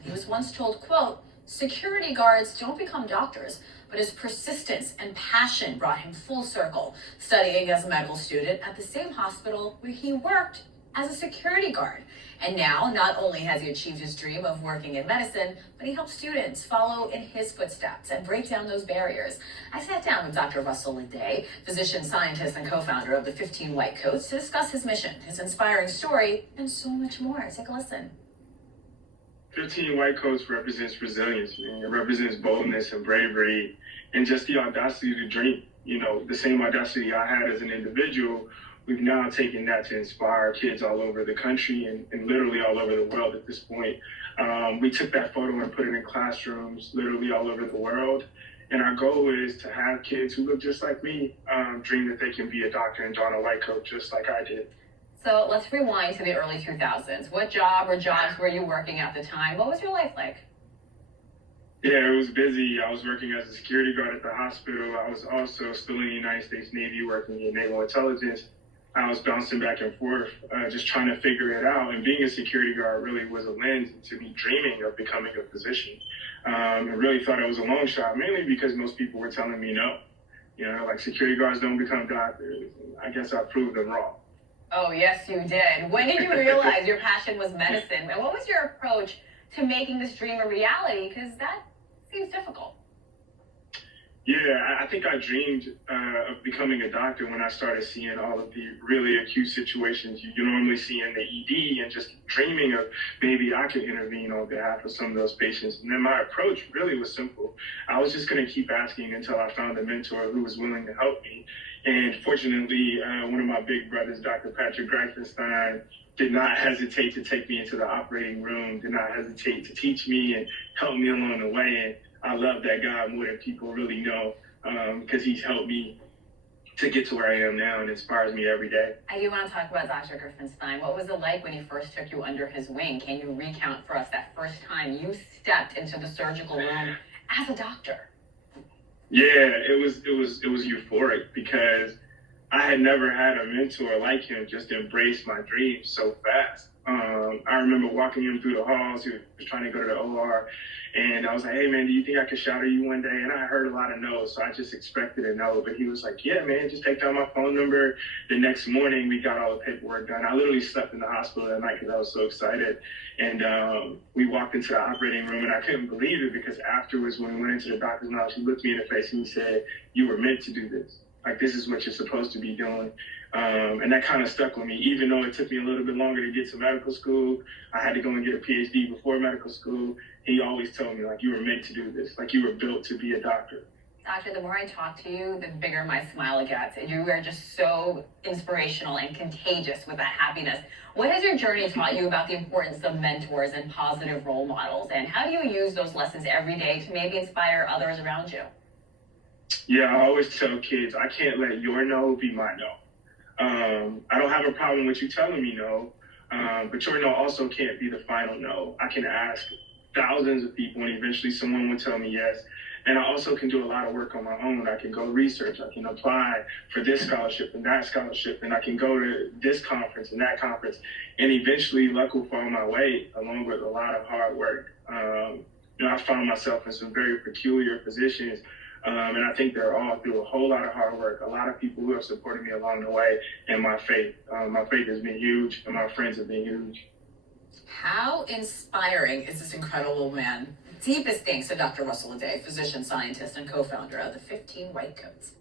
He was once told, quote, "Security guards don't become doctors," but his persistence and passion brought him full circle, studying as a medical student at the same hospital where he worked as a security guard. And now, not only has he achieved his dream of working in medicine, but he helps students follow in his footsteps and break down those barriers. I sat down with Dr. Russell Ledet, physician, scientist, and co-founder of the 15 White Coats, to discuss his mission, his inspiring story, and so much more. Take a listen. 15 White Coats represents resilience, man. It represents boldness and bravery and just the audacity to dream. You know, the same audacity I had as an individual, we've now taken that to inspire kids all over the country and literally all over the world at this point. We took that photo and put it in classrooms literally all over the world. And our goal is to have kids who look just like me dream that they can be a doctor and don a white coat just like I did. So let's rewind to the early 2000s. What job or jobs were you working at the time? What was your life like? Yeah, it was busy. I was working as a security guard at the hospital. I was also still in the United States Navy working in naval intelligence. I was bouncing back and forth, just trying to figure it out. And being a security guard really was a lens to me dreaming of becoming a physician. I really thought it was a long shot, mainly because most people were telling me no. You know, like security guards don't become doctors. I guess I proved them wrong. Oh, yes, you did. When did you realize your passion was medicine? And what was your approach to making this dream a reality? Because that seems difficult. Yeah, I think I dreamed of becoming a doctor when I started seeing all of the really acute situations you normally see in the ED, and just dreaming of maybe I could intervene on behalf of some of those patients. And then my approach really was simple. I was just going to keep asking until I found a mentor who was willing to help me. And fortunately, one of my big brothers, Dr. Patrick Greifenstein, did not hesitate to take me into the operating room, did not hesitate to teach me and help me along the way. And I love that guy more than people really know, because he's helped me to get to where I am now and inspires me every day. I do want to talk about Dr. Griffenstein. What was it like when he first took you under his wing? Can you recount for us that first time you stepped into the surgical room as a doctor? Yeah, it was euphoric because I had never had a mentor like him just embrace my dreams so fast. I remember walking him through the halls. He was trying to go to the OR, and I was like, "Hey, man, do you think I could shadow you one day?" And I heard a lot of no's, so I just expected a no. But he was like, "Yeah, man, just take down my phone number." The next morning, we got all the paperwork done. I literally slept in the hospital that night because I was so excited. And we walked into the operating room, and I couldn't believe it because afterwards, when we went into the doctor's office, he looked me in the face and he said, "You were meant to do this. Like, this is what you're supposed to be doing." And that kind of stuck with me, even though it took me a little bit longer to get to medical school. I had to go and get a PhD before medical school. He always told me, like, you were meant to do this. Like, you were built to be a doctor. Doctor, the more I talk to you, the bigger my smile gets. You are just so inspirational and contagious with that happiness. What has your journey taught you about the importance of mentors and positive role models? And how do you use those lessons every day to maybe inspire others around you? Yeah, I always tell kids, I can't let your no be my no. I don't have a problem with you telling me no, but your no also can't be the final no. I can ask thousands of people and eventually someone will tell me yes. And I also can do a lot of work on my own. I can go research, I can apply for this scholarship and that scholarship, and I can go to this conference and that conference. And eventually luck will fall my way along with a lot of hard work. I found myself in some very peculiar positions. And I think they're all through a whole lot of hard work. A lot of people who have supported me along the way, and my faith. My faith has been huge, and my friends have been huge. How inspiring is this incredible man? Deepest thanks to Dr. Russell Ledet, physician, scientist, and co-founder of the 15 White Coats.